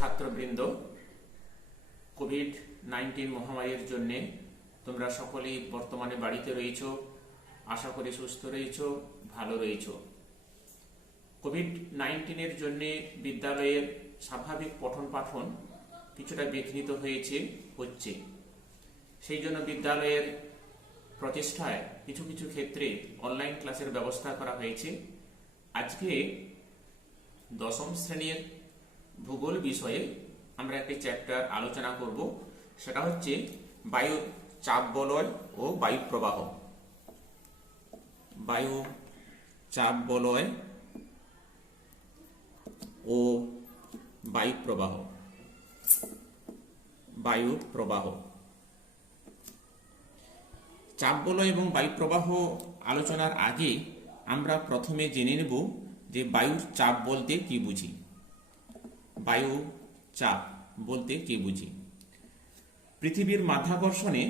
ছাত্রবৃন্দ, COVID-19 মহামারীর জন্য তোমরা সকলেই বর্তমানে বাড়িতে রয়েছো। আশা করি সুস্থ রয়েছো, ভালো রয়েছো। কোভিড-19 জন্য বিদ্যালয়ের স্বাভাবিক পঠন পাঠন কিছুটা বিঘ্নিত হচ্ছে। সেই জন্য বিদ্যালয়ের প্রচেষ্টায় কিছু কিছু ক্ষেত্রে অনলাইন ক্লাসের ব্যবস্থা করা হয়েছে। আজকে দশম শ্রেণীর ভূগোল বিষয়ে আমরা একটি চ্যাপ্টার আলোচনা করব, সেটা হচ্ছে বায়ু চাপ বলয় ও বায়ু প্রবাহ। বায়ু চাপ বলয় ও বায়ু প্রবাহ। বায়ু প্রবাহ, চাপ বলয় এবং বায়ু প্রবাহ আলোচনার আগে আমরা প্রথমে জেনে নেব যে বায়ুর চাপ বলতে কি বুঝি। বায়ু চাপ বলতে কি বুঝি? পৃথিবীর মাধ্যাকর্ষণে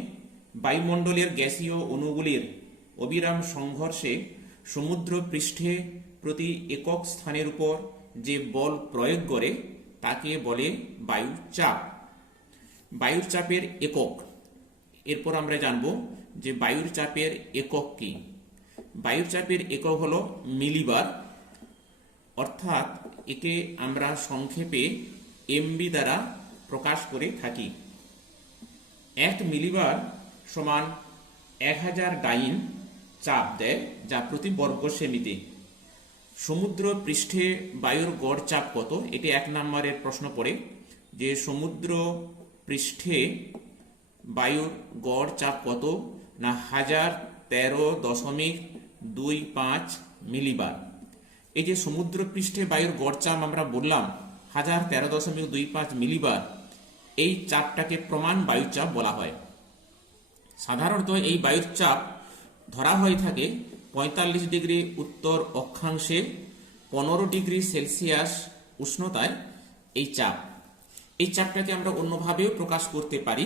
বায়ুমণ্ডলের গ্যাসীয় অণুগুলির অবিরাম সংঘর্ষে সমুদ্র পৃষ্ঠে প্রতি একক স্থানের উপর যে বল প্রয়োগ করে তাকে বলে বায়ু চাপ। বায়ুর চাপের একক, এরপর আমরা জানব যে বায়ুর চাপের একক কি। বায়ুর চাপের একক হলো মিলিবার, অর্থাৎ একে আমরা সংক্ষেপে এমবি দ্বারা প্রকাশ করে থাকি। 1 মিলিবার সমান 1000 ডাইন চাপ দেয়, যা প্রতি বর্গ সেমিতে। সমুদ্র পৃষ্ঠে বায়ুর গড় চাপ কত? এটি 1 নম্বরের প্রশ্ন পড়ে যে সমুদ্র পৃষ্ঠে বায়ুর গড় চাপ কত না 1013.25 মিলিবার। এই যে সমুদ্র পৃষ্ঠে বায়ুর গড় চাপ আমরা বললাম 1013.25 মিলিবার, এই চাপটাকে প্রমাণ বায়ুচাপ বলা হয়। সাধারণত এই বায়ুর চাপ ধরা হয়ে থাকে 45 ডিগ্রি উত্তর অক্ষাংশে 15 ডিগ্রি সেলসিয়াস উষ্ণতায়। এই চাপটাকে আমরা অন্যভাবেও প্রকাশ করতে পারি,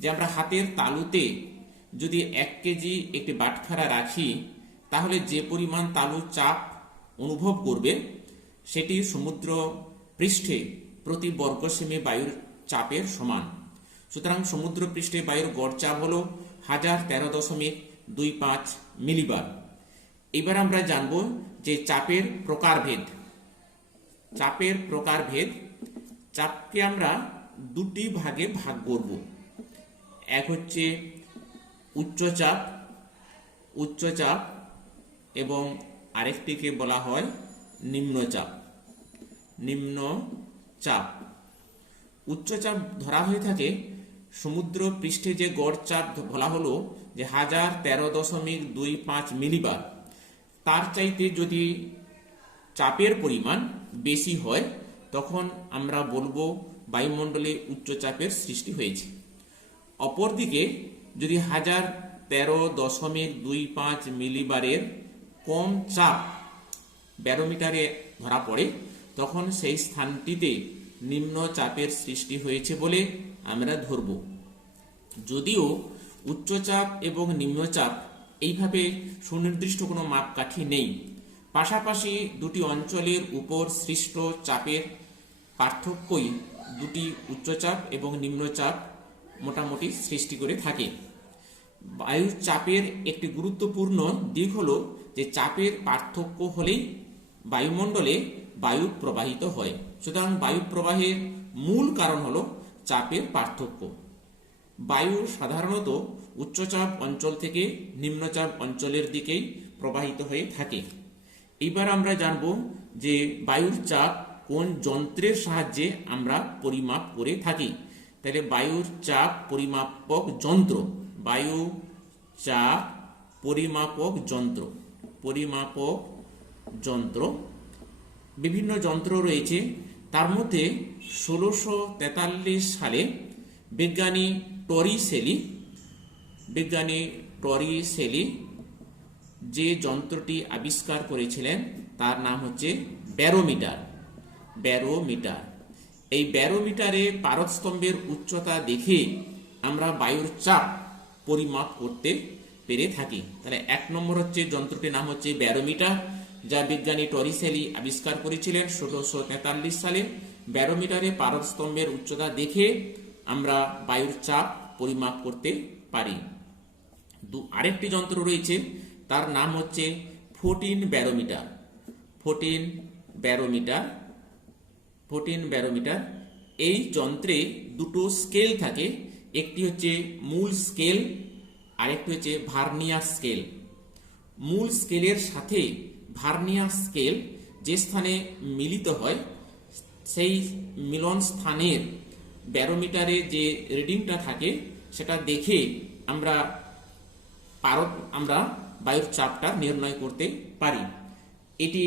যে আমরা হাতের তালুতে যদি 1 কেজি একটি বাটখারা রাখি, তাহলে যে পরিমাণ তালু চাপ অনুভব করবে সেটি সমুদ্র পৃষ্ঠে প্রতি বর্গ সেমি বায়ুর চাপের সমান। সুতরাং সমুদ্র পৃষ্ঠে বায়ুর গড় চাপ হল 1013.25 মিলিবার। এবার আমরা জানব যে চাপের প্রকারভেদ। চাপকে আমরা দুটি ভাগে ভাগ করব। এক হচ্ছে উচ্চচাপ এবং আরেকটিকে বলা হয় নিম্নচাপ। উচ্চচাপ ধরা হয়ে থাকে সমুদ্র পৃষ্ঠে যে গড় চাপ বলা হলো যে 1013.25 মিলিবার, তার চাইতে যদি চাপের পরিমাণ বেশি হয় তখন আমরা বলবো বায়ুমণ্ডলে উচ্চচাপের সৃষ্টি হয়েছে। অপরদিকে যদি 1013.25 মিলিবারের কম চাপ ব্যারোমিটারে ধরা পড়ে, তখন সেই স্থানটিতে নিম্ন চাপের সৃষ্টি হয়েছে বলে আমরা ধরব। যদিও উচ্চচাপ এবং নিম্নচাপ এইভাবে সুনির্দিষ্ট কোনো মাপকাঠি নেই, পাশাপাশি দুটি অঞ্চলের উপর সৃষ্ট চাপের পার্থক্যই দুটি উচ্চচাপ এবং নিম্নচাপ মোটামুটি সৃষ্টি করে থাকে। বায়ুর চাপের একটি গুরুত্বপূর্ণ দিক হলো যে চাপের পার্থক্য হলেই বায়ুমণ্ডলে বায়ু প্রবাহিত হয়। সুতরাং বায়ু প্রবাহের মূল কারণ হলো চাপের পার্থক্য। বায়ু সাধারণত উচ্চচাপ অঞ্চল থেকে নিম্নচাপ অঞ্চলের দিকেই প্রবাহিত হয়ে থাকে। এবার আমরা জানব যে বায়ুর চাপ কোন যন্ত্রের সাহায্যে আমরা পরিমাপ করে থাকি। তাহলে বায়ুর চাপ পরিমাপক যন্ত্র, বিভিন্ন যন্ত্র রয়েছে। তার মধ্যে 1643 সালে বিজ্ঞানী টরি সেলি যে যন্ত্রটি আবিষ্কার করেছিলেন তার নাম হচ্ছে ব্যারোমিটার। এই ব্যারোমিটারে পারদস্তম্ভের উচ্চতা দেখে আমরা বায়ুর চাপ পরিমাপ করতে পেরে থাকি। তাহলে 1 নম্বর হচ্ছে যন্ত্রটির নাম হচ্ছে ব্যারোমিটার, যা বিজ্ঞানী টরি সেলি আবিষ্কার করেছিলেন 1643 সালে। ব্যারোমিটারে পারদস্তম্ভের উচ্চতা দেখে আমরা বায়ুর চাপ পরিমাপ করতে পারি। আরেকটি যন্ত্র রয়েছে, তার নাম হচ্ছে ফোটিন ব্যারোমিটার। ফোটিন ব্যারোমিটার ফোটিন ব্যারোমিটার এই যন্ত্রে দুটো স্কেল থাকে, একটি হচ্ছে মূল স্কেল, আরেকটি হচ্ছে ভার্নিয়ার স্কেল। মূল স্কেলের সাথে ভার্নিয়ার স্কেল যে স্থানে মিলিত হয়, সেই মিলন স্থানের ব্যারোমিটারে যে রিডিংটা থাকে সেটা দেখে আমরা বায়ুর চাপটা নির্ণয় করতে পারি। এটি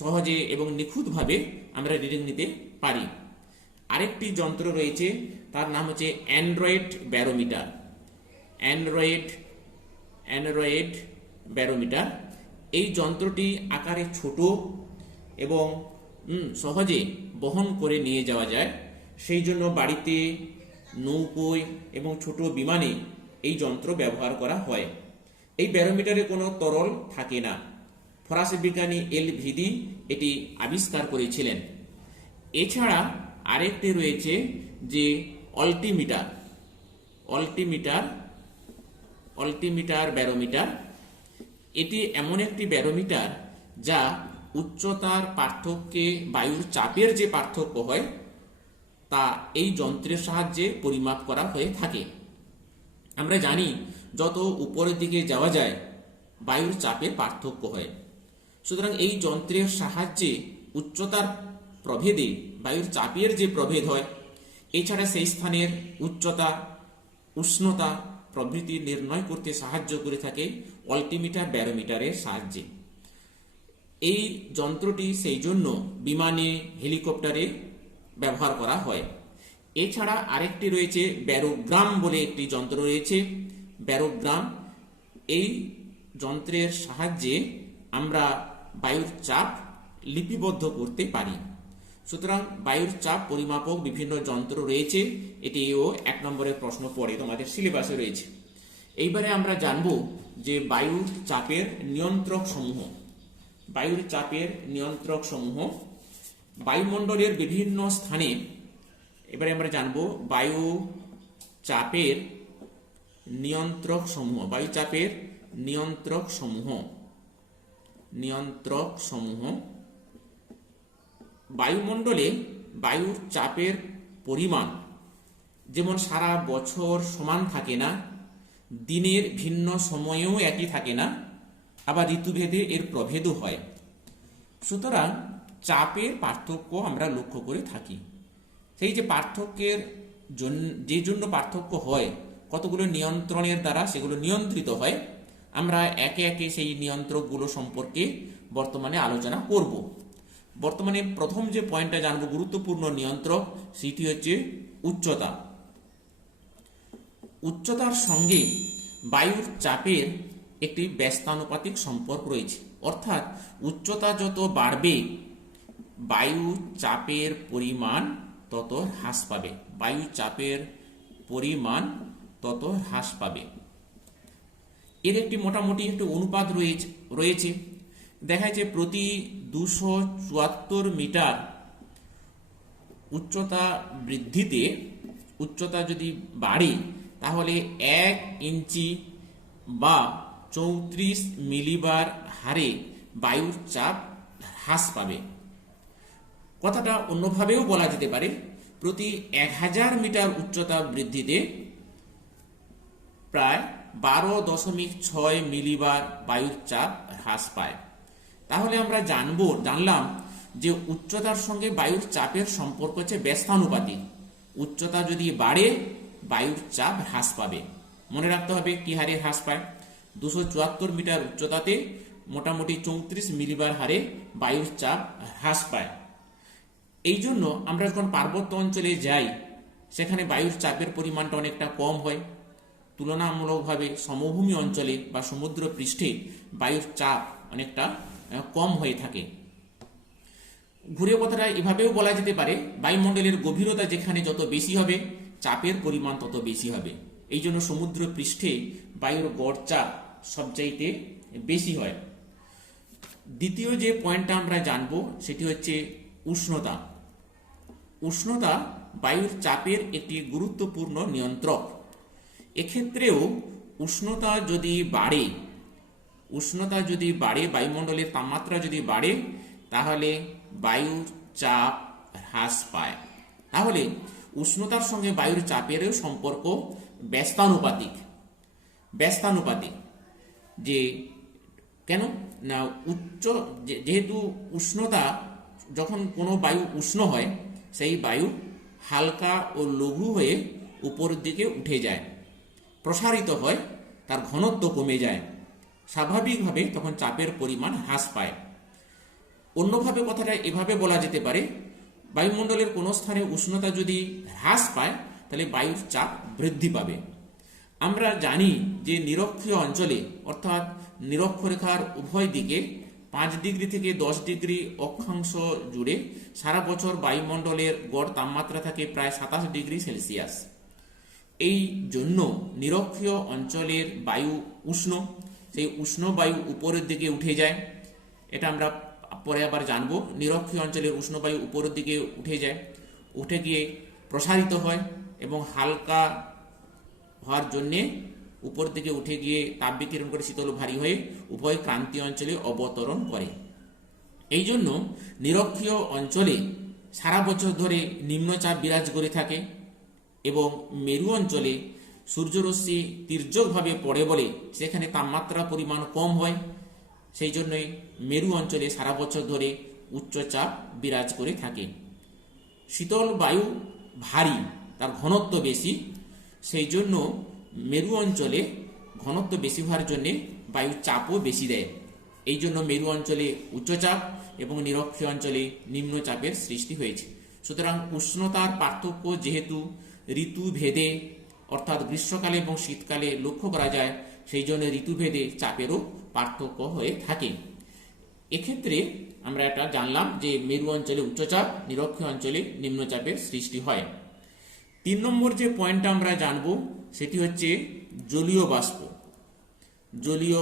সহজে এবং নিখুঁতভাবে আমরা রিডিং নিতে পারি। আরেকটি যন্ত্র রয়েছে, তার নাম হচ্ছে অ্যান্ড্রয়েড ব্যারোমিটার। অ্যান্ড্রয়েড ব্যারোমিটার এই যন্ত্রটি আকারে ছোট এবং সহজে বহন করে নিয়ে যাওয়া যায়, সেই জন্য বাড়িতে, নৌকোয় এবং ছোট বিমানে এই যন্ত্র ব্যবহার করা হয়। এই ব্যারোমিটারে কোনো তরল থাকে না। ফরাসি বিজ্ঞানী এলভিদি এটি আবিষ্কার করেছিলেন। এছাড়া আরেকটি রয়েছে যে অল্টিমিটার ব্যারোমিটার। এটি এমন একটি ব্যারোমিটার যা উচ্চতার পার্থক্যে বায়ুর চাপের যে পার্থক্য হয় তা এই যন্ত্রের সাহায্যে পরিমাপ করা হয়ে থাকে। আমরা জানি যত উপরের দিকে যাওয়া যায় বায়ুর চাপের পার্থক্য হয়। সুতরাং এই যন্ত্রের সাহায্যে উচ্চতার প্রভেদে বায়ুর চাপের যে প্রভেদ হয়, এছাড়া সেই স্থানের উচ্চতা, উষ্ণতা প্রভৃতি নির্ণয় করতে সাহায্য করে থাকে অল্টিমিটার ব্যারোমিটারের সাহায্যে। এই যন্ত্রটি সেই জন্য বিমানে, হেলিকপ্টারে ব্যবহার করা হয়। এছাড়া আরেকটি রয়েছে ব্যারোগ্রাম বলে একটি যন্ত্র রয়েছে। ব্যারোগ্রাম এই যন্ত্রের সাহায্যে আমরা বায়ুর চাপ লিপিবদ্ধ করতে পারি। সুতরাং বায়ুর চাপ পরিমাপক বিভিন্ন যন্ত্র রয়েছে, এটিও 1 নম্বরের প্রশ্ন পড়ে তোমাদের সিলেবাসে রয়েছে। এইবারে আমরা জানব যে বায়ুর চাপের নিয়ন্ত্রক সমূহ। বায়ুমণ্ডলের বিভিন্ন স্থানে এবারে আমরা জানব বায়ু চাপের নিয়ন্ত্রক সমূহ। বায়ুমণ্ডলে বায়ুর চাপের পরিমাণ যেমন সারা বছর সমান থাকে না, দিনের ভিন্ন সময়েও একই থাকে না, আবার ঋতুভেদে এর প্রভেদও হয়। সুতরাং চাপের পার্থক্য আমরা লক্ষ্য করে থাকি। সেই যে পার্থক্যের জন্য পার্থক্য হয়, কতগুলো নিয়ন্ত্রণের দ্বারা সেগুলো নিয়ন্ত্রিত হয়। আমরা একে একে সেই নিয়ন্ত্রকগুলো সম্পর্কে বর্তমানে আলোচনা করব। বর্তমানে প্রথম যে পয়েন্টটা জানবো, গুরুত্বপূর্ণ নিয়ন্ত্রক, সেটি হচ্ছে উচ্চতা। উচ্চতার সঙ্গে বায়ুর চাপের একটি ব্যস্তানুপাতিক সম্পর্ক রয়েছে। অর্থাৎ উচ্চতা যত বাড়বে বায়ু চাপের পরিমাণ তত হ্রাস পাবে। এর একটি মোটামুটি একটি অনুপাত রয়েছে। দেখা যাচ্ছে প্রতি 274 মিটার উচ্চতা বৃদ্ধিতে, উচ্চতা যদি বাড়ে তাহলে 1 ইঞ্চি বা 34 মিলিবার হারে বায়ুর চাপ হ্রাস পাবে। কথাটা অন্যভাবেও বলা যেতে পারে, প্রতি 1000 মিটার উচ্চতা বৃদ্ধিতে প্রায় 12.6 মিলিবার বায়ুর চাপ হ্রাস পায়। তাহলে আমরা জানলাম যে উচ্চতার সঙ্গে বায়ুর চাপের সম্পর্ক হচ্ছে ব্যস্তানুপাতিক। উচ্চতা যদি বাড়ে বায়ুর চাপ হ্রাস পাবে। মনে রাখতে হবে কি হারে হ্রাস পায়। 274 মিটার উচ্চতাতে মোটামুটি 34 মিলিবার হারে বায়ুর চাপ হ্রাস পায়। এই জন্য আমরা যখন পার্বত্য অঞ্চলে যাই সেখানে বায়ুর চাপের পরিমাণটা অনেকটা কম হয়। তুলনামূলকভাবে সমভূমি অঞ্চলে বা সমুদ্র পৃষ্ঠে বায়ুর চাপ অনেকটা কম হয়ে থাকে। ঘুরে কথাটা এভাবেও বলা যেতে পারে, বায়ুমণ্ডলের গভীরতা যেখানে যত বেশি হবে চাপের পরিমাণ তত বেশি হবে। এই জন্য সমুদ্র পৃষ্ঠে বায়ুর গড় চাপ সবচাইতে বেশি হয়। দ্বিতীয় যে পয়েন্টটা আমরা জানবো সেটি হচ্ছে উষ্ণতা। উষ্ণতা বায়ুর চাপের একটি গুরুত্বপূর্ণ নিয়ন্ত্রক। এক্ষেত্রেও উষ্ণতা যদি বাড়ে, বায়ুমণ্ডলের তাপমাত্রা যদি বাড়ে, তাহলে বায়ুর চাপ হ্রাস পায়। তাহলে উষ্ণতার সঙ্গে বায়ুর চাপেরও সম্পর্ক ব্যস্তানুপাতিক। যে কেন না, যেহেতু উষ্ণতা, যখন কোনো বায়ু উষ্ণ হয়, সেই বায়ু হালকা ও লঘু হয়ে উপরের দিকে উঠে যায়, প্রসারিত হয়, তার ঘনত্ব কমে যায়, স্বাভাবিকভাবে তখন চাপের পরিমাণ হ্রাস পায়। অন্যভাবে কথাটা এভাবে বলা যেতে পারে, বায়ুমণ্ডলের কোনো স্থানে উষ্ণতা যদি হ্রাস পায়, তাহলে বায়ুর চাপ বৃদ্ধি পাবে। আমরা জানি যে নিরক্ষীয় অঞ্চলে, অর্থাৎ নিরক্ষরেখার উভয় দিকে 5 ডিগ্রি থেকে 10 ডিগ্রি অক্ষাংশ জুড়ে সারা বছর বায়ুমণ্ডলের গড় তাপমাত্রা থাকে প্রায় 27 ডিগ্রি সেলসিয়াস। এই জন্য নিরক্ষীয় অঞ্চলের বায়ু উষ্ণ, সেই উষ্ণ বায়ু উপরের দিকে উঠে যায়। এটা আমরা পরে আবার জানবো। নিরক্ষীয় অঞ্চলের উষ্ণ বায়ু উপরের দিকে উঠে গিয়ে প্রসারিত হয় এবং হালকা হওয়ার জন্যে উপর দিকে উঠে গিয়ে তাপ বিকিরণ করে শীতল ভারী হয়ে উভয় ক্রান্তীয় অঞ্চলে অবতরণ করে। এই জন্য নিরক্ষীয় অঞ্চলে সারা বছর ধরে নিম্নচাপ বিরাজ করে থাকে এবং মেরু অঞ্চলে সূর্যরশ্মি তির্যকভাবে পড়ে বলে সেখানে তাপমাত্রা পরিমাণ কম হয়। সেই জন্যই মেরু অঞ্চলে সারা বছর ধরে উচ্চচাপ বিরাজ করে থাকে। শীতল বায়ু ভারী, তার ঘনত্ব বেশি, সেই জন্য মেরু অঞ্চলে ঘনত্ব বেশি হওয়ার জন্যে বায়ুর চাপও বেশি দেয়। এই জন্য মেরু অঞ্চলে উচ্চচাপ এবং নিরক্ষীয় অঞ্চলে নিম্নচাপের সৃষ্টি হয়েছে। সুতরাং উষ্ণতার পার্থক্য যেহেতু ঋতুভেদে, অর্থাৎ গ্রীষ্মকালে এবং শীতকালে লক্ষ্য করা যায়, সেই জন্য ঋতুভেদে চাপেরও পার্থক্য হয়ে থাকে। এক্ষেত্রে আমরা এটা জানলাম যে মেরু অঞ্চলে উচ্চচাপ, নিরক্ষীয় অঞ্চলে নিম্নচাপের সৃষ্টি হয়। 3 নম্বর যে পয়েন্টটা আমরা জানব সেটি হচ্ছে জলীয় বাষ্প। জলীয়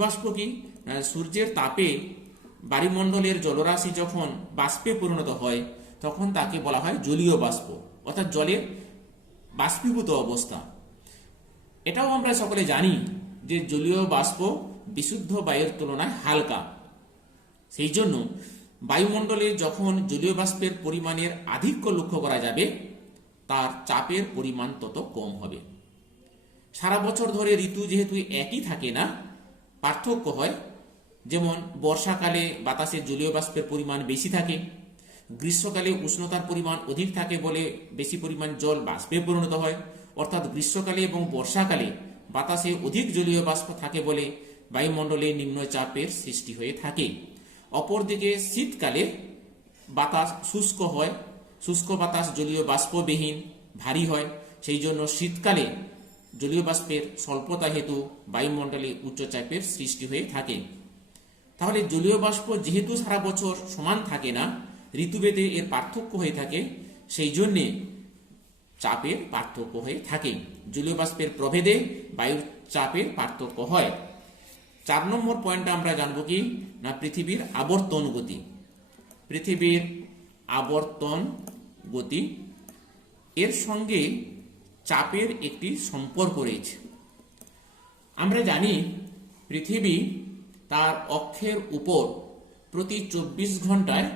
বাষ্প কি? সূর্যের তাপে বায়ুমণ্ডলের জলরাশি যখন বাষ্পে পরিণত হয়, তখন তাকে বলা হয় জলীয় বাষ্প, অর্থাৎ জলের বাষ্পীভূত অবস্থা। এটাও আমরা সকলে জানি যে জলীয় বাষ্প বিশুদ্ধ বায়ুর তুলনায় হালকা। সেই জন্য বায়ুমণ্ডলে যখন জলীয় বাষ্পের পরিমাণের আধিক্য লক্ষ্য করা যাবে, তার চাপের পরিমাণ তত কম হবে। সারা বছর ধরে ঋতু যেহেতু একই থাকে না, পার্থক্য হয়। যেমন বর্ষাকালে বাতাসে জলীয় বাষ্পের পরিমাণ বেশি থাকে, গ্রীষ্মকালে উষ্ণতার পরিমাণ অধিক থাকে বলে বেশি পরিমাণ জল বাষ্পে পরিণত হয়, অর্থাৎ গ্রীষ্মকালে এবং বর্ষাকালে বাতাসে অধিক জলীয় বাষ্প থাকে বলে বায়ুমণ্ডলে নিম্নচাপের সৃষ্টি হয়ে থাকে। অপরদিকে শীতকালে বাতাস শুষ্ক হয়, শুষ্ক বাতাস জলীয় বাষ্পবিহীন ভারী হয়, সেই জন্য শীতকালে জলীয় বাষ্পের স্বল্পতা হেতু বায়ুমণ্ডলে উচ্চচাপের সৃষ্টি হয়ে থাকে। তাহলে জলীয় বাষ্প যেহেতু সারা বছর সমান থাকে না, ঋতুভেদে এর পার্থক্য হয়ে থাকে, সেই জন্যে চাপের পার্থক্য হয়ে থাকে। জলীয় বাষ্পের প্রভেদে বায়ুর চাপের পার্থক্য হয়। 4 নম্বর পয়েন্টটা আমরা জানবো কি না, পৃথিবীর আবর্তন গতি। পৃথিবীর আবর্তন গতি, এর সঙ্গে চাপের একটি সম্পর্ক রয়েছে। আমরা জানি পৃথিবী তার অক্ষের উপর প্রতি 24 ঘন্টায়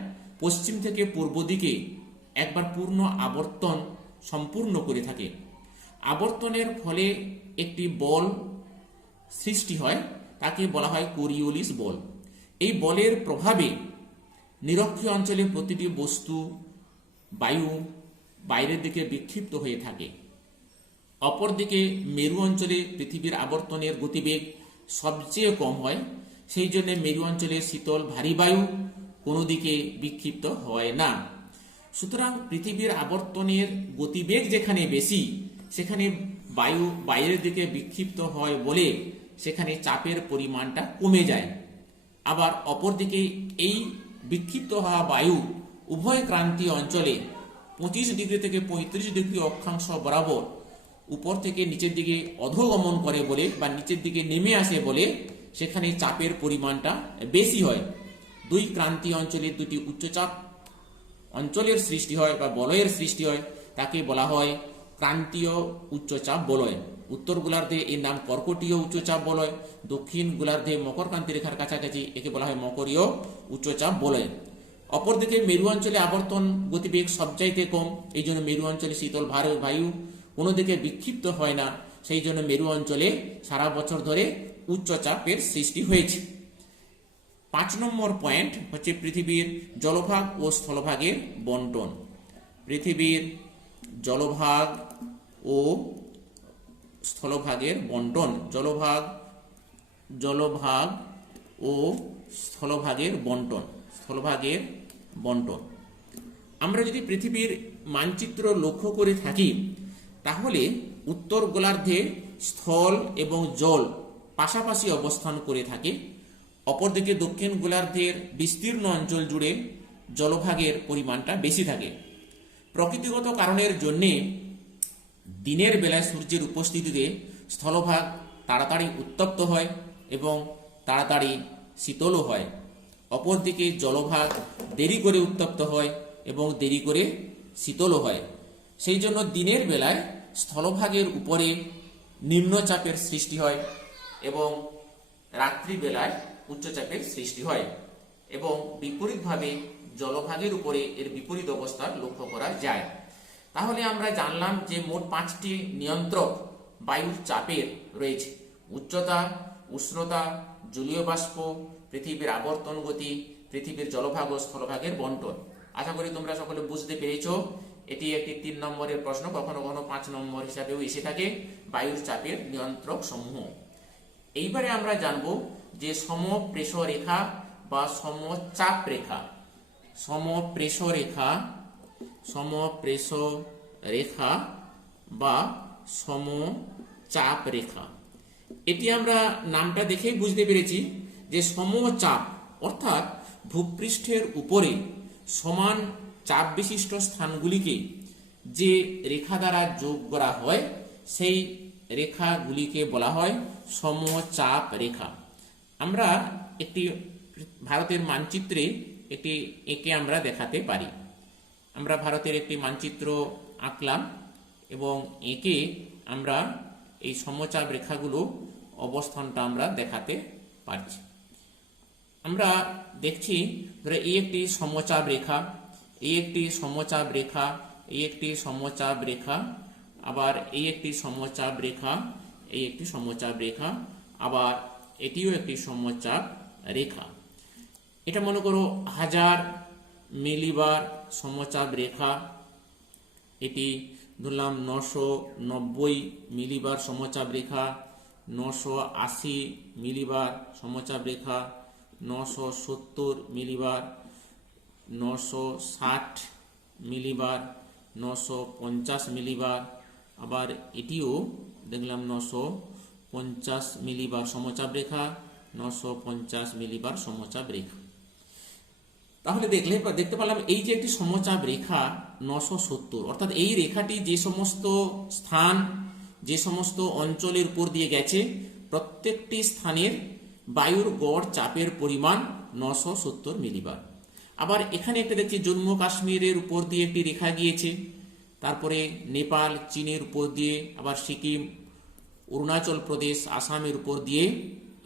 পশ্চিম থেকে পূর্ব দিকে একবার পূর্ণ আবর্তন সম্পূর্ণ করে থাকে। আবর্তনের ফলে একটি বল সৃষ্টি হয়, তাকে বলা হয় কোরিওলিস বল। এই বলের প্রভাবে নিরক্ষীয় অঞ্চলে প্রতিটি বস্তু বায়ু বাইরের দিকে বিক্ষিপ্ত হয়ে থাকে। অপরদিকে মেরু অঞ্চলে পৃথিবীর আবর্তনের গতিবেগ সবচেয়ে কম হয়, সেই জন্য মেরু অঞ্চলে শীতল ভারী বায়ু কোনো দিকে বিক্ষিপ্ত হয় না। সুতরাং পৃথিবীর আবর্তনের গতিবেগ যেখানে বেশি, সেখানে বায়ু বাইরের দিকে বিক্ষিপ্ত হয় বলে সেখানে চাপের পরিমাণটা কমে যায়। আবার অপরদিকে এই বিক্ষিপ্ত হওয়া বায়ু উভয় ক্রান্তীয় অঞ্চলে 25 ডিগ্রি থেকে 35 ডিগ্রি অক্ষাংশ বরাবর উপর থেকে নিচের দিকে অধোগমন করে বলে বা নিচের দিকে নেমে আসে বলে সেখানে চাপের পরিমাণটা বেশি হয়। দুই ক্রান্তীয় অঞ্চলে দুটি উচ্চচাপ অঞ্চলের সৃষ্টি হয় বা বলয়ের সৃষ্টি হয় তাকে বলা হয় ক্রান্তীয় উচ্চচাপ বলয়। উত্তর গোলার্ধে এর নাম কর্কটীয় উচ্চচাপ বলয়, দক্ষিণ গোলার্ধে মকরক্রান্তি রেখার কাছাকাছি একে বলা হয় মকরীয় উচ্চচাপ বলয়। অপরদিকে মেরু অঞ্চলে আবর্তন গতিবেগ সবচাইতে কম, এই জন্য মেরু অঞ্চলে শীতল বায়ু কোনো দিকে বিক্ষিপ্ত হয় না, সেই জন্য মেরু অঞ্চলে সারা বছর ধরে উচ্চচাপের সৃষ্টি হয়েছে। 5 নম্বর পয়েন্ট হচ্ছে পৃথিবীর জলভাগ ও স্থলভাগের বন্টন। পৃথিবীর জলভাগ ও স্থলভাগের বন্টন। জলভাগ ও স্থলভাগের বন্টন। আমরা যদি পৃথিবীর মানচিত্র লক্ষ্য করে থাকি তাহলে উত্তর গোলার্ধে স্থল এবং জল পাশাপাশি অবস্থান করে থাকে, অপরদিকে দক্ষিণ গোলার্ধের বিস্তীর্ণ অঞ্চল জুড়ে জলভাগের পরিমাণটা বেশি থাকে। প্রকৃতিগত কারণের জন্যে দিনের বেলায় সূর্যের উপস্থিতিতে স্থলভাগ তাড়াতাড়ি উত্তপ্ত হয় এবং তাড়াতাড়ি শীতলও হয়, অপরদিকে জলভাগ দেরি করে উত্তপ্ত হয় এবং দেরি করে শীতলও হয়। সেই জন্য দিনের বেলায় স্থলভাগের উপরে নিম্নচাপের সৃষ্টি হয় এবং রাত্রিবেলায় উচ্চচাপের সৃষ্টি হয়, এবং বিপরীতভাবে জলভাগের উপরে এর বিপরীত অবস্থা লক্ষ্য করা যায়। তাহলে আমরা জানলাম যে মোট 5টি নিয়ন্ত্রক বায়ুর চাপের রয়েছে: উচ্চতা, উষ্ণতা, জলীয় বাষ্প, পৃথিবীর আবর্তন গতি, পৃথিবীর জলভাগ ও স্থলভাগের বন্টন। আশা করি তোমরা সকলে বুঝতে পেরেছো। এটি একটি 3 নম্বরের প্রশ্ন, কখনো কখনো 5 নম্বর হিসাবেও এসে থাকে, বায়ুর চাপের নিয়ন্ত্রক সমূহ। এইবারে আমরা জানব যে সমপ্রেষ রেখা বা সমচাপ রেখা। সমপ্রেষ রেখা বা সমচাপ রেখা, এটি আমরা নামটা দেখেই বুঝতে পেরেছি যে সমচাপ অর্থাৎ ভূপৃষ্ঠের উপরে সমান চাপ বিশিষ্ট স্থানগুলিকে যে রেখা দ্বারা যোগ করা হয় সেই রেখাগুলিকে বলা হয় সমচাপ রেখা। আমরা একটি ভারতের মানচিত্রে একটি এঁকে আমরা দেখাতে পারি। আমরা ভারতের একটি মানচিত্র আঁকলাম এবং এঁকে আমরা এই সমচাপ রেখাগুলো অবস্থানটা আমরা দেখাতে পারছি। আমরা দেখছি ধরে এই একটি সমচাপ রেখা, এই একটি সমচাপ রেখা, এই একটি সমচাপ রেখা, আবার এই একটি সমচাপ রেখা, এই একটি সমচাপ রেখা, আবার এটিও একটি সমচাপ রেখা। এটা মনে করো 1000 মিলিবার সমচাপ রেখা। এটি ধরলাম 990 মিলিবার সমচাপ রেখা, 980 মিলিবার সমচাপ রেখা, 970 মিলিবার, 960 মিলিবার, 950 মিলিবার, আবার এটিও দেখলাম 950 মিলিবার সমচাপ রেখা, 950 মিলিবার সমচাপ রেখা। তাহলে দেখতে পেলাম এই যে একটি সমচাপ রেখা 970, অর্থাৎ এই রেখাটি যে সমস্ত স্থান, যে সমস্ত অঞ্চলের উপর দিয়ে গেছে প্রত্যেকটি স্থানের বায়ুর গড় চাপের পরিমাণ 970 মিলিবার। আবার এখানে একটা দেখছি জম্মু কাশ্মীরের উপর দিয়ে একটি রেখা গিয়েছে, তারপরে নেপাল, চীনের উপর দিয়ে, আবার সিকিম, অরুণাচল প্রদেশ, আসামের উপর দিয়ে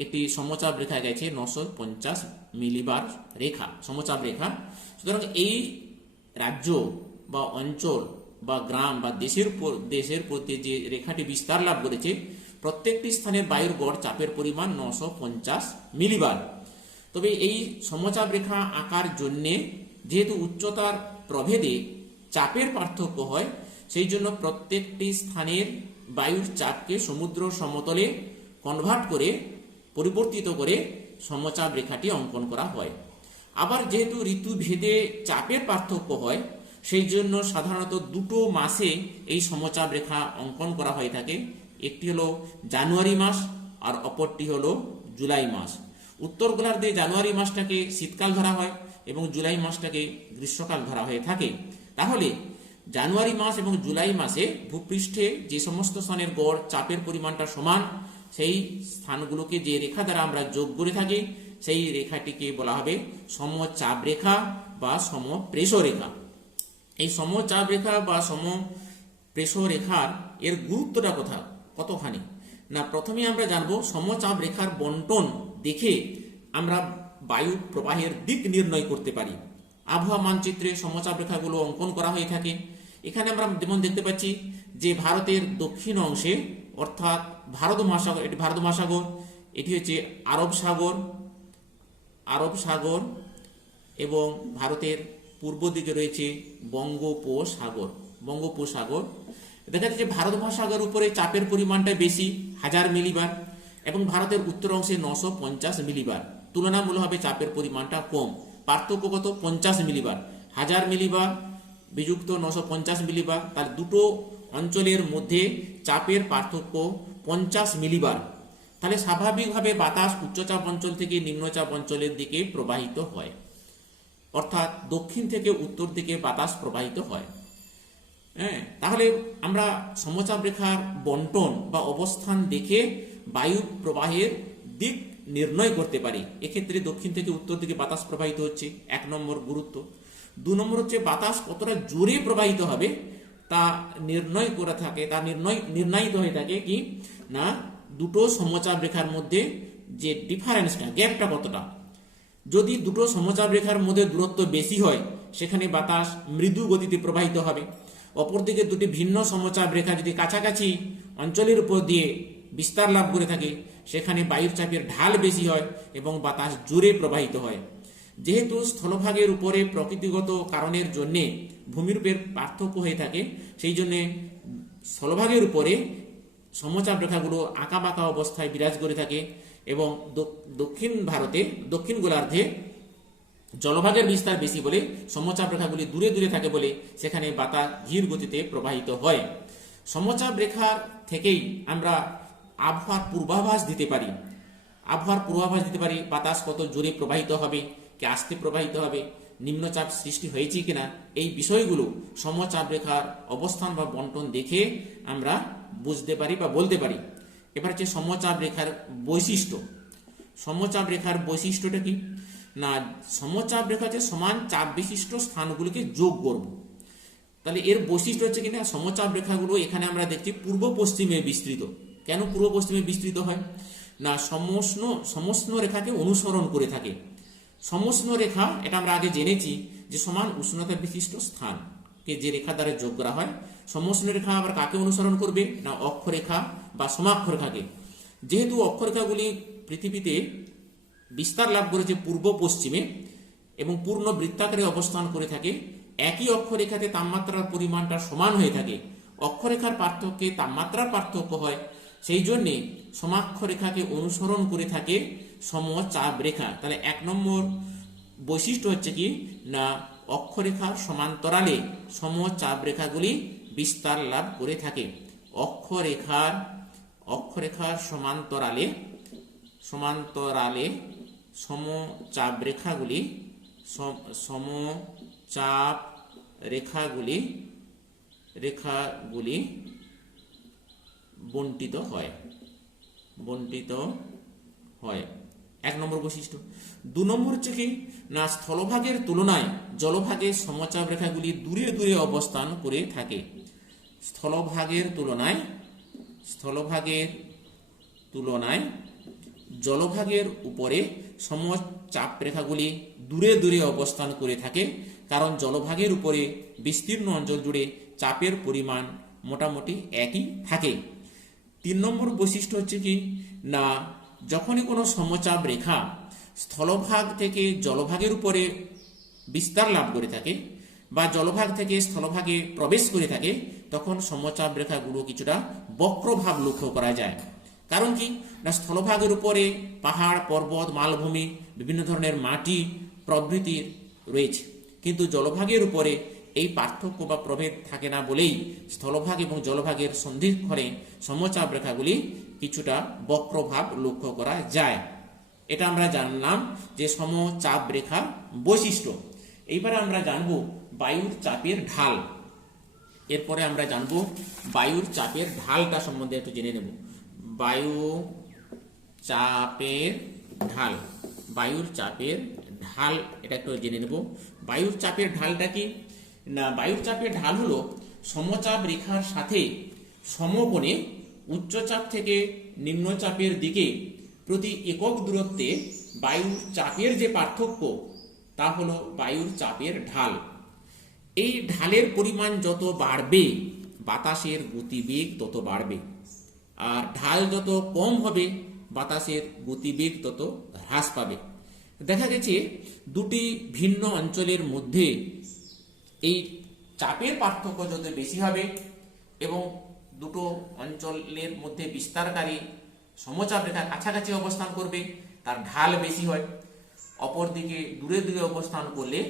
একটি সমচাপ রেখা গেছে 950 মিলিবার রেখা, সমচাপ রেখা। সুতরাং এই রাজ্য বা অঞ্চল বা গ্রাম বা দেশের প্রতি যে রেখাটি বিস্তার লাভ করেছে প্রত্যেকটি স্থানের বায়ুর গড় চাপের পরিমাণ 950 মিলিবার। তবে এই সমচাপ রেখা আঁকার জন্যে যেহেতু উচ্চতার প্রভেদে চাপের পার্থক্য হয়, সেই জন্য প্রত্যেকটি স্থানের বায়ুর চাপকে সমুদ্র সমতলে কনভার্ট করে পরিবর্তিত করে সমচাপ রেখাটি অঙ্কন করা হয়। আবার যেহেতু ঋতুভেদে চাপের পার্থক্য হয়, সেই জন্য সাধারণত 2 মাসে এই সমচাপ রেখা অঙ্কন করা হয়ে থাকে। একটি হলো জানুয়ারি মাস আর অপরটি হলো জুলাই মাস। উত্তর গোলার্ধে জানুয়ারি মাসটাকে শীতকাল ধরা হয় এবং জুলাই মাসটাকে গ্রীষ্মকাল ধরা হয়ে থাকে। তাহলে জানুয়ারি মাস এবং জুলাই মাসে ভূপৃষ্ঠে যে সমস্ত স্থানের গড় চাপের পরিমাণটা সমান, সেই স্থানগুলোকে যে রেখা দ্বারা আমরা যোগ করে থাকি সেই রেখাটিকে বলা হবে সমচাপ রেখা বা সমপ্রেষ রেখা। এই সমচাপ রেখা বা সম প্রেষর রেখার এর গুরুত্বটা কতখানি, না প্রথমে আমরা জানবো সমচাপ রেখার বন্টন দেখে আমরা বায়ু প্রবাহের দিক নির্ণয় করতে পারি। আবহাওয়া মানচিত্রে সমচাপ রেখাগুলো অঙ্কন করা হয়ে থাকে। এখানে আমরা যেমন দেখতে পাচ্ছি যে ভারতের দক্ষিণ অংশে অর্থাৎ ভারত মহাসাগর, এটি ভারত মহাসাগর, এটি হচ্ছে আরব সাগর এবং ভারতের পূর্ব দিকে রয়েছে বঙ্গোপসাগর। দেখা যাচ্ছে ভারত মহাসাগর উপরে চাপের পরিমাণটা বেশি 1000 মিলিবার এবং ভারতের উত্তর অংশে 950 মিলিবার, তুলনামূলকভাবে চাপের পরিমাণটা কম। পার্থক্য কত? 50 মিলিবার। 1000 মিলিবার বিযুক্ত 950 মিলিবার, তার দুটো অঞ্চলের মধ্যে চাপের পার্থক্য 50 মিলিবার। তাহলে স্বাভাবিকভাবে বাতাস উচ্চচাপ অঞ্চল থেকে নিম্নচাপ অঞ্চলের দিকে প্রবাহিত হয়, অর্থাৎ দক্ষিণ থেকে উত্তর দিকে বাতাস প্রবাহিত হয়। হ্যাঁ, তাহলে আমরা সমচাপ রেখার বন্টন বা অবস্থান দেখে বায়ু প্রবাহের দিক নির্ণয় করতে পারি। এক্ষেত্রে দক্ষিণ থেকে উত্তর দিকে বাতাস প্রবাহিত হচ্ছে, 1 নম্বর গুরুত্ব। 2 নম্বর হচ্ছে বাতাস কতটা জোরে প্রবাহিত হবে তা নির্ণয় করে থাকে, তা নির্ণয়িত হয়ে থাকে কি না দুটো সমচাপ রেখার মধ্যে যে ডিফারেন্সটা, গ্যাপটা কতটা। যদি দুটো সমচাপ রেখার মধ্যে দূরত্ব বেশি হয় সেখানে বাতাস মৃদু গতিতে প্রবাহিত হবে। অপরদিকে দুটি ভিন্ন সমচাপ রেখা যদি কাছাকাছি অঞ্চলের উপর দিয়ে বিস্তার লাভ করে থাকে সেখানে বায়ুর চাপের ঢাল বেশি হয় এবং বাতাস জোরে প্রবাহিত হয়। যেহেতু স্থলভাগের উপরে প্রকৃতিগত কারণের জন্যে ভূমিরূপের পার্থক্য হয়ে থাকে, সেই জন্যে স্থলভাগের উপরে সমচাপ রেখাগুলো আঁকাবাঁকা অবস্থায় বিরাজ করে থাকে এবং দক্ষিণ গোলার্ধে জলভাগের বিস্তার বেশি বলে সমচাপ রেখাগুলি দূরে দূরে থাকে বলে সেখানে বাতাস ধীর গতিতে প্রবাহিত হয়। সমচাপ রেখা থেকেই আমরা আবহাওয়ার পূর্বাভাস দিতে পারি। বাতাস কত জোরে প্রবাহিত হবে, কি আস্তে প্রবাহিত হবে, নিম্নচাপ সৃষ্টি হয়েছে কিনা, এই বিষয়গুলো সমচাপ রেখার অবস্থান বা বন্টন দেখে আমরা বুঝতে পারি বা বলতে পারি। এবার হচ্ছে সমচাপ রেখার বৈশিষ্ট্য। সমচাপ রেখার বৈশিষ্ট্যটা কি না, সমচাপ রেখা হচ্ছে সমান চাপ বিশিষ্ট স্থানগুলিকে যোগ করব। তাহলে এর বৈশিষ্ট্য হচ্ছে কিনা সমচাপ রেখাগুলো এখানে আমরা দেখছি পূর্ব পশ্চিমে বিস্তৃত। কেন পূর্ব পশ্চিমে বিস্তৃত হয় না, সমষ্ণ রেখাকে অনুসরণ করে থাকে। সমষ্ণ রেখা এটা আমরা আগে জেনেছি যে সমান উষ্ণতা বিশিষ্ট স্থানকে যে রেখা দ্বারা যোগ করা হয়। সমষ্ণ রেখা আবার কাকে অনুসরণ করবে না, অক্ষরেখা বা সমাক্ষরেখাকে। যেহেতু অক্ষরেখাগুলি পৃথিবীতে বিস্তার লাভ করেছে পূর্ব পশ্চিমে এবং পূর্ণ বৃত্তাকারে অবস্থান করে থাকে, একই অক্ষরেখাতে তাপমাত্রার পরিমাণটা সমান হয়ে থাকে। অক্ষরেখার পার্থক্যে তাপমাত্রার পার্থক্য হয়, সেই জন্যে সমাক্ষরেখাকে অনুসরণ করে থাকে সমচাপ রেখা। তাহলে 1 নম্বর বৈশিষ্ট্য হচ্ছে কি না, অক্ষরেখার সমান্তরালে সমচাপ রেখাগুলি বিস্তার লাভ করে থাকে। অক্ষরেখার সমান্তরালে সমচাপ রেখাগুলি বন্টিত হয়। 1 নম্বর বৈশিষ্ট্য। 2 নম্বর হচ্ছে কি না, স্থলভাগের তুলনায় জলভাগে সমচাপ রেখাগুলি দূরে দূরে অবস্থান করে থাকে। স্থলভাগের তুলনায় জলভাগের উপরে সমচাপ রেখাগুলি দূরে দূরে অবস্থান করে থাকে, কারণ জলভাগের উপরে বিস্তীর্ণ অঞ্চল জুড়ে চাপের পরিমাণ মোটামুটি একই থাকে। 3 নম্বর বৈশিষ্ট্য হচ্ছে কি না, যখনই কোনো সমচাপ রেখা স্থলভাগ থেকে জলভাগের উপরে বিস্তার লাভ করে থাকে বা জলভাগ থেকে স্থলভাগে প্রবেশ করে থাকে তখন সমচাপ রেখাগুলো কিছুটা বক্রভাব লক্ষ্য করা যায়। কারণ কি না, স্থলভাগের উপরে পাহাড়, পর্বত, মালভূমি, বিভিন্ন ধরনের মাটি প্রভৃতি রয়েছে, কিন্তু জলভাগের উপরে এই পার্থক্য বা প্রভেদ থাকে না বলেই স্থলভাগ এবং জলভাগের সন্ধিক্ষণে সমচাপ রেখাগুলি কিছুটা বক্রভাব লক্ষ্য করা যায়। এটা আমরা জানলাম যে সমচাপ রেখার বৈশিষ্ট্য। এইবারে আমরা জানব বায়ুর চাপের ঢাল। এরপরে আমরা জানব বায়ুর চাপের ঢালটা সম্বন্ধে একটু জেনে নেব। বায়ুর চাপের ঢাল এটা একটু জেনে নেব। বায়ুর চাপের ঢালটা কি না, বায়ুর চাপের ঢাল হলো সমচাপ রেখার সাথে সমকোণে উচ্চচাপ থেকে নিম্নচাপের দিকে প্রতি একক দূরত্বে বায়ুর চাপের যে পার্থক্য তা হলো বায়ুর চাপের ঢাল। এই ঢালের পরিমাণ যত বাড়বে বাতাসের গতিবেগ তত বাড়বে, আর ঢাল যত কম হবে বাতাসের গতিবেগ তত হ্রাস পাবে। দেখা গেছে দুটি ভিন্ন অঞ্চলের মধ্যে এই চাপের পার্থক্য যত বেশি হবে এবং দুটো অঞ্চলের মধ্যে বিস্তারকারী সমচাপ রেখা কাছাকাছি অবস্থান করবে তার ঢাল বেশি হয়, অপরদিকে দূরে দূরে অবস্থান করলে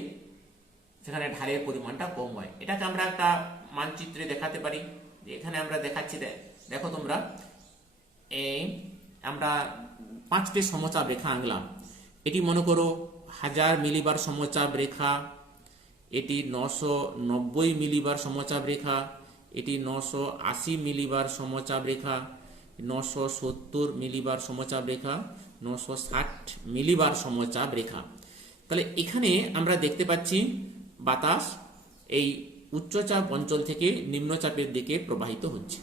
সেখানে ঢালের পরিমাণটা কম হয়। এটাকে আমরা একটা মানচিত্রে দেখাতে পারি। এখানে আমরা দেখাচ্ছি, দেখো তোমরা, আমরা 5টি সমচাপ রেখা আঁকলাম। এটি মনে করো 1000 মিলিবার সমচাপ রেখা, এটি 990 মিলিবার সমচাপ রেখা, এটি 980 মিলিবার সমচাপ রেখা, 970 মিলিবার সমচাপ রেখা, 960 মিলিবার সমচাপ রেখা। তাহলে এখানে আমরা দেখতে পাচ্ছি বাতাস এই উচ্চচাপ অঞ্চল থেকে নিম্নচাপের দিকে প্রবাহিত হচ্ছে।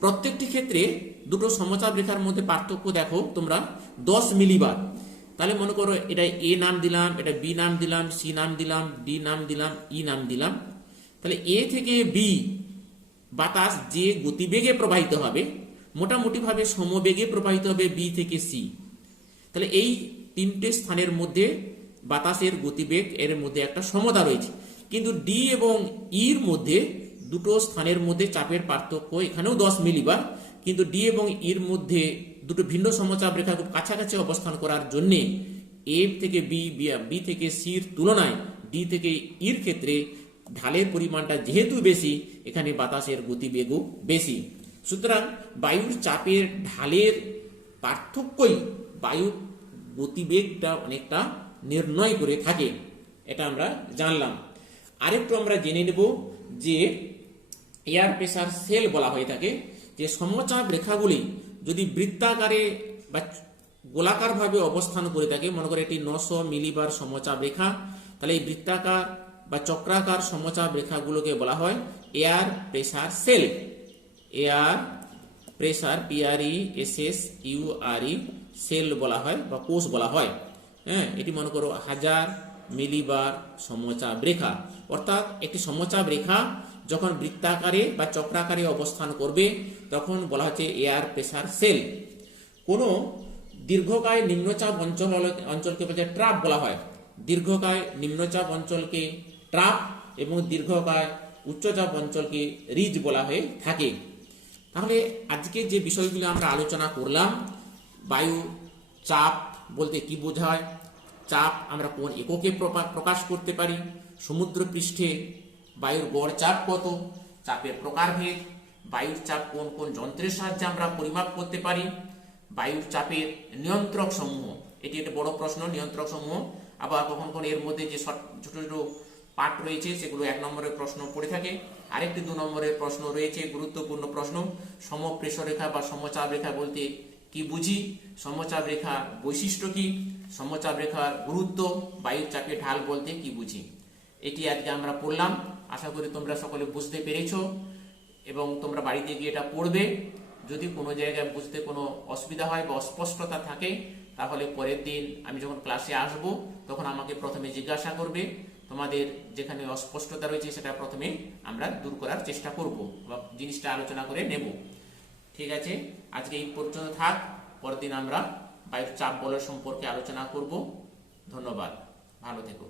প্রত্যেকটি ক্ষেত্রে দুটো সমচাপ রেখার মধ্যে পার্থক্য দেখো তোমরা 10 মিলিবার। তাহলে মনে করো এটা এ নাম দিলাম, এটা বি নাম দিলাম, সি নাম দিলাম, ডি নাম দিলাম, ই নাম দিলাম। তাহলে এ থেকে বি বাতাস যে গতিবেগে প্রবাহিত হবে মোটামুটি ভাবে সমবেগে প্রবাহিত হবে বি থেকে সি। তাহলে এই তিনটে স্থানের মধ্যে বাতাসের গতিবেগ এর মধ্যে একটা সমতা রয়েছে, কিন্তু ডি এবং ইর মধ্যে দুটো স্থানের মধ্যে চাপের পার্থক্য এখানেও 10 মিলিবার, কিন্তু ডি এবং ইর মধ্যে দুটো ভিন্ন সমচাপ রেখা খুব কাছাকাছি অবস্থান করার জন্য এ থেকে বি, বি থেকে সির তুলনায় ডি থেকে ইর ক্ষেত্রে ঢালের পরিমাণটা যেহেতু বেশি এখানে বাতাসের গতিবেগও বেশি। সুতরাং বায়ুর চাপের ঢালের পার্থক্যই বায়ুর গতিবেগটা অনেকটা নির্ণয় করে থাকে, এটা আমরা জানলাম। আরেকটু আমরা জেনে নেব যে এয়ার প্রেসার সেল বলা হয়ে থাকে যে সমচাপ রেখাগুলি যদি বৃত্তাকারে বা গোলাকার ভাবে অবস্থান করে থাকে, মনে করে এটি 900 মিলিবার সমচাপ রেখা, তাহলে এই বৃত্তাকার বা চক্রাকার সমচাপ রেখাগুলোকে বলা হয় air pressure cell. Air pressure PRESSURE cell বলা হয় বা কোষ বলা হয়। হ্যাঁ, এটি মনে করো 1000 মিলিবার সমচাপ রেখা। অর্থাৎ একটি সমচাপ রেখা যখন বৃত্তাকারে বা চক্রাকারে অবস্থান করবে তখন বলা হচ্ছে এয়ার প্রেসার সেল। কোনো দীর্ঘকায় নিম্নচাপ অঞ্চলকে বলছে ট্রাপ বলা হয়। দীর্ঘকায় নিম্নচাপ অঞ্চলকে ট্রাপ এবং দীর্ঘকায় উচ্চচাপ অঞ্চলকে রিজ বলা হয়ে থাকে। তাহলে আজকে যে বিষয়গুলো আমরা আলোচনা করলাম, বায়ু চাপ বলতে কি বোঝায়, চাপ আমরা কোন এককে প্রকাশ করতে পারি, সমুদ্র পৃষ্ঠে বায়ুর গড় চাপ কত, চাপের প্রকারভেদ, বায়ুর চাপ কোন কোন যন্ত্রের সাহায্যে আমরা পরিমাপ করতে পারি, বায়ুর চাপের নিয়ন্ত্রক সমূহ, এটি একটা বড় প্রশ্ন, নিয়ন্ত্রক সমূহ। আবার কখন কখন এর মধ্যে যে ছোট ছোট পার্ট রয়েছে সেগুলো 1 নম্বরের প্রশ্ন পড়ে থাকে। আরেকটি 2 নম্বরের প্রশ্ন রয়েছে, গুরুত্বপূর্ণ প্রশ্ন, সমপ্রেষর রেখা বা সমচাপ রেখা বলতে কি বুঝি, সমচাপ রেখার বৈশিষ্ট্য কি, সমচাপ রেখার গুরুত্ব, বায়ুর চাপের ঢাল বলতে কি বুঝি। এটি আজকে আমরা পড়লাম। আশা করি তোমরা সকলে বুঝতে পেরেছো এবং তোমরা বাড়িতে গিয়ে এটা পড়বে। যদি কোনো জায়গায় বুঝতে কোনো অসুবিধা হয় বা অস্পষ্টতা থাকে তাহলে পরের দিন আমি যখন ক্লাসে আসব তখন আমাকে প্রথমে জিজ্ঞাসা করবে। তোমাদের যেখানে অস্পষ্টতা রয়েছে সেটা প্রথমে আমরা দূর করার চেষ্টা করব বা জিনিসটা আলোচনা করে নেব। ঠিক আছে, আজকে এই পর্যন্ত থাক। পরের দিন আমরা বায়ুর চাপ বলয় সম্পর্কে আলোচনা করব। ধন্যবাদ, ভালো থেকো।